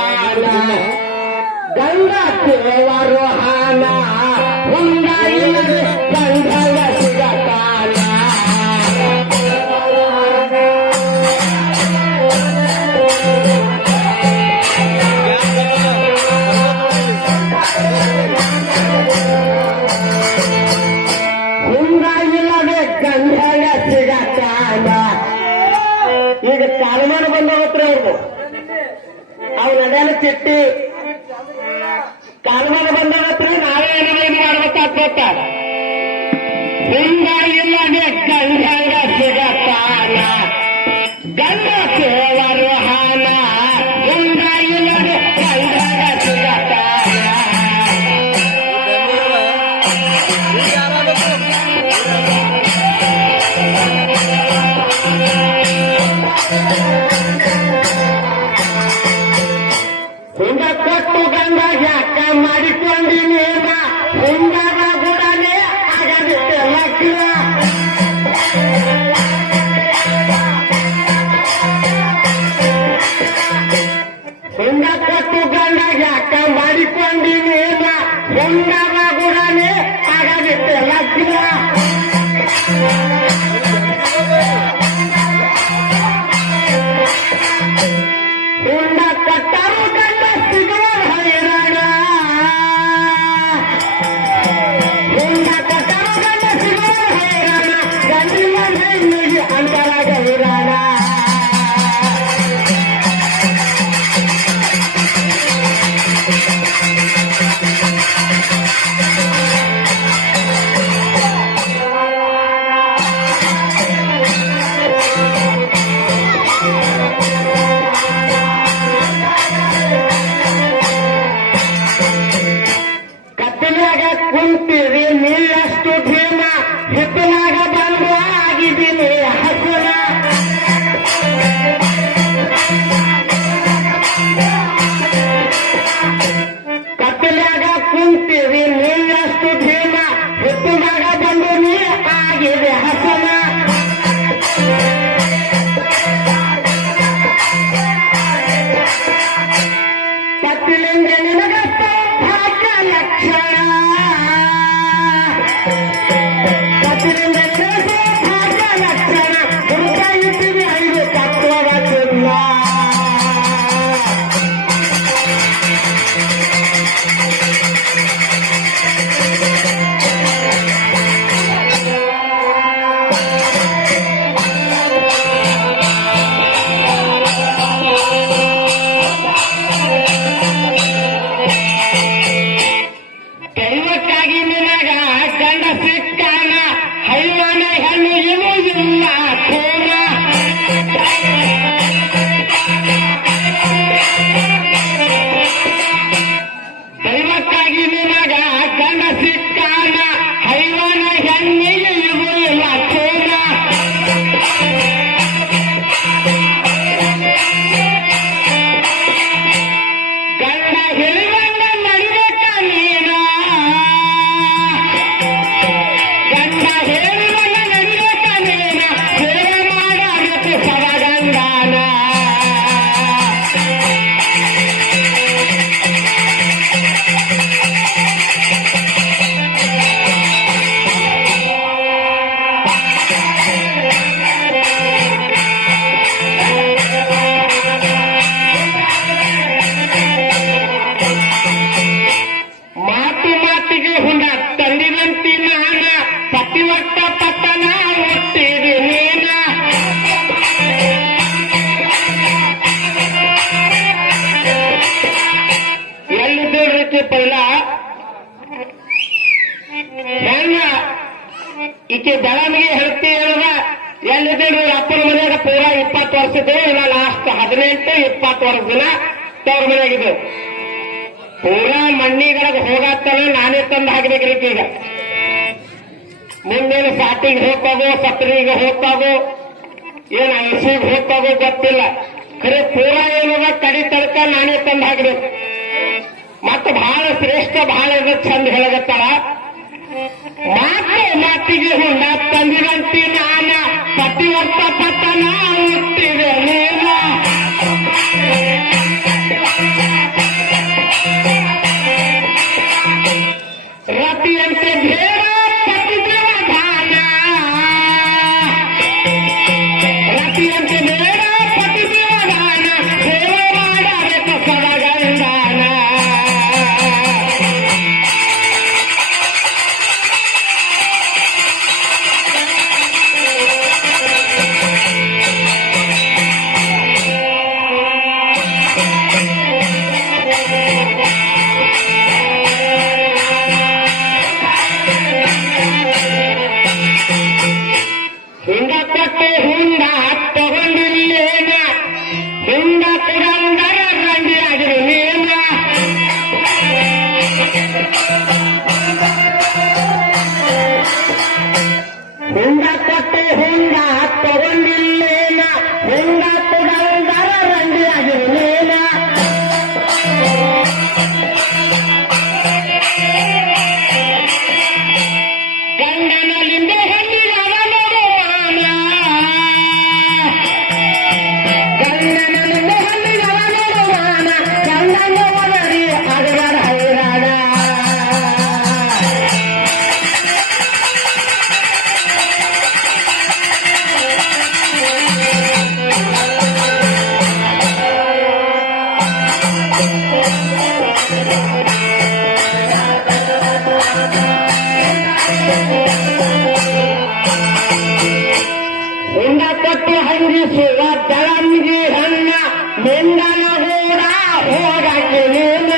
ಸಿಗತಾನ ಗಂಡ ದೇವರು ಹಾನ ಹುಂಡ ಇಲ್ಲದೆ ಗಂಡಗ ಸಿಗತಾನ ಹುಂಡ ಇಲ್ಲದೆ ಗಂಡಗ ಸಿಗತಾನ. ಈಗ ಕಾಲಮಾನ ಬಂದ ಹೋತ್ರ ಅವ್ರದು ಅವ್ ನಡೆಯಲು ಚಿಟ್ಟಿ ಕಾಲಮಾನ ಬಂದಾಗತ್ರ ನಾವೇ ಏನಾದ್ರು ಮಾಡ್ಬೇಕಾಗ್ತ ಹುಂಡ ಇಲ್ಲದೆ ಗಂಡಗ ಸಿಗತಾನ ಗಂಡ ದೇವರು ಹಾನ ಹುಂಡ ಇಲ್ಲದೆ ಗಂಡಗ ಸಿಗತಾನ. ಹುಂಡ ಕೊಟ್ಟು ಗಂಡ ಯಾಕ ಮಾಡಿಕೊಂಡಿನೇನ ಹುಂಡದ ಗುಡನೆ ಆಗದಿತ್ತೆ ಲಗ್ನ. ಹುಂಡ ಕೊಟ್ಟು ಗಂಡ ಯಾಕ ಮಾಡಿಕೊಂಡಿನೇನ ಹುಂಡದ ಗುಡನೆ ಆಗದಿತ್ತೆ ಲಗ್ನ. ಹುಂಡ ಕೊಟ್ಟರು ಗಂಡ ಸಿಗುವ ಹೈರಾಣ ಹುಂಡ ಕೊಟ್ಟರು ಗಂಡ ಸಿಗುವ ಹೈರಾಣ ಗಂಡಿನ ಹೆಣ್ಣಿಗೆ ಅಂತರಾಗ ಹೈರಾಣ. ಕತ್ತಲಾಗ ಕುಂತೀರಿ ನೀರಷ್ಟು ಭೀಮ ಹಿತ್ತಲಾಗ ಬಂದು ಆಗಿದ್ದೀನಿ ಹಸುನ. ಕತ್ತಲಾಗ ಕುಂತೀರಿ ನೀರಷ್ಟು ಭೀಮ ಹಿತ್ತಲಾಗ ಬಂದು ನೀ ಆಗಿದೆ ಹಸುನ. ಕತ್ತಲಿಂದ ನಿನಗ ಸೌಭಾಗ್ಯ ಲಕ್ಷಣ ಕತ್ತಲಿಂದ ನಿನಗ ಸೌಭಾಗ್ಯ ಲಕ್ಷಣ ಹುಡುಗ ಇದ್ದೀವಿ ಐದು ತತ್ವದ ಚಿನ್ನ. ದೈವಕ್ಕಾಗಿ ನಿನಗ ಗಂಡ ಸಿಕ್ಕಾನ ಹೈವಾನ ಹೆಣ್ಣು ಏನೂ ಇಲ್ಲ ಕೋರ. ದೈವಕ್ಕಾಗಿ ನಿನಗ ಗಂಡ ಸಿಕ್ಕಾನ ಹೈವಾನ ಹೆಣ್ಣಿಗೆ ಏನೂ ಇಲ್ಲ ಕೋರ. ಗಂಡ ಹೇಳಿದಂಗ ನಡಿಬೇಕ ನೀನ ಗಂಡ ಹೇಳಿದಂಗ ನಡಿಬೇಕ ನೀನ ಸೇವೆ ಮಾಡಬೇಕು ಸವಗಂಡನ. ಮಾತು ಮಾತಿಗೆ ಹುಂಡ ತಂದಿದಂತಿ ನಾನ ಪತಿವಟ್ಟ ಪತನ ಒಟ್ಟಿದೆ ನೀನ. ಎಲ್ಲಿದ್ದೇಳ್ರಿ ಪೈಲ ಹೆಣ್ಣ ಈಕೆ ಬೆಳಮಿಗೆ ಹೇಳ್ತಿ ಹೇಳಿದ ಎಲ್ಲಿದ್ದೇಳ್ರಿ ಅಪ್ಪನ ಮನೆಯಾಗ ಪೂರ 20 ವರ್ಷದ್ದು ಇಲ್ಲ ಲಾಸ್ಟ್ 18-20 ವರ್ಷ ದಿನ ತವ್ರ ಮನೆಯಾಗಿದ್ದು ಪೂರಾ ಮಣ್ಣಿಗಳಿಗೆ ಹೋಗತ್ತಲ್ಲ ನಾನೇ ತಂದು ಹಾಕ್ಬೇಕ್ರಿ ಈಗ. ಮುಂದೇನು ಸಾಟಿಗೆ ಹೋಗ್ತಾಗೋ ಸತ್ರಿಗೆ ಹೋಗ್ತಾಗೋ ಏನ್ ಐಸಿಗೆ ಹೋಗ್ತಾಗೋ ಗೊತ್ತಿಲ್ಲ. ಖರೆ ಪೂರಾ ಏನದ ಕಡಿ ತಡ್ಕ ನಾನೇ ತಂದು ಹಾಕ್ಬೇಕು. ಮತ್ತೆ ಬಹಳ ಶ್ರೇಷ್ಠ ಬಹಳ ಚಂದ ಹೇಳಗತ್ತಾಳ. ಮಾತು ಮಾತಿಗೆ ಹುಂಡ ತಂದಿರಂತಿ ನಾನ ಪತಿವರ್ತ ಪತನ ಹುಟ್ಟಿದೆ ನೀನ. ಹುಂಡ ತಗೊಂಡಿಲ್ಲೇನ ಹುಂಡ ಕುಡಂದರ ರಂಡಿ ಆಗಿರು ನೀನ ಹುಂಡ ಕೊಟ್ಟು ಹುಂಡ ತಗೊಂಡಿಲ್ಲೇನ ಹುಂಡ ಕುಡಂದರ ರಂಡಿ ಆಗಿರು ನೀನ ಗಂಡನಲ್ಲಿಂದ ಹೆಣ್ಣಿನವ ನೋಡುವಾನ ಗಂಡನಲ್ಲಿಂದ ಹೆಣ್ಣಿನವ ನೋಡುವಾನ ಗಂಡನ ಒದರಿ ಅಡಗರ ಹೈರಾಣ ಹುಂಡ ಕೊಟ್ಟು ಹಂಗಿಸುವ ಜಳಂಗಿ ಹಣ್ಣ ನಿಂದನ ಕೂಡ ಹೋಗಕ್ಕೆ ನೀನ